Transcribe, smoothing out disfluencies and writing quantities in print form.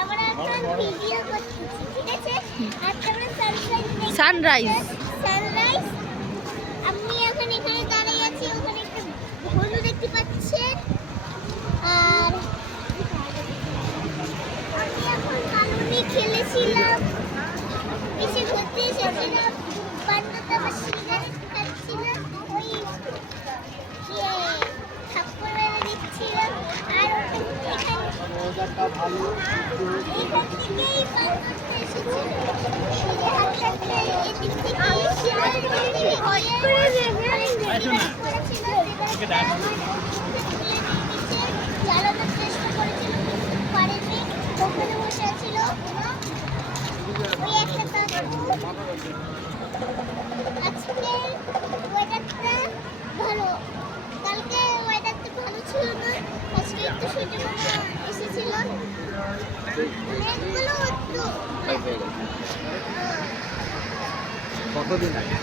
আমরা এখন ভিডিও করতেছি, ঠিক আছে? আর তোমরা সানরাইজ সানরাইজ। আমি এখন এখানে দাঁড়িয়ে আছি, ওখানে একটা হলু দেখতে পাচ্ছেন। আর আমি এখন কালুনি খেলেছিলাম, এসে ঘুরতে এসেছিলাম, বান্ধবটা আমার সিগারেট খাচ্ছিলাম, ওই থাপ্পড় মেরে দিচ্ছিলাম। আর এখান থেকেই পার করতে এসেছিল, এদিক থেকে চালানোর চেষ্টা করেছিল, পারেনি, ওখানে বসে ছিল। ওই একটা আজকে ওয়েদারটা ভালো, কালকে ওয়েদারটা ভালো ছিল না, আজকে একটু সূর্যমামা এসেছিল, মেঘগুলো একটু কতদিন আগে?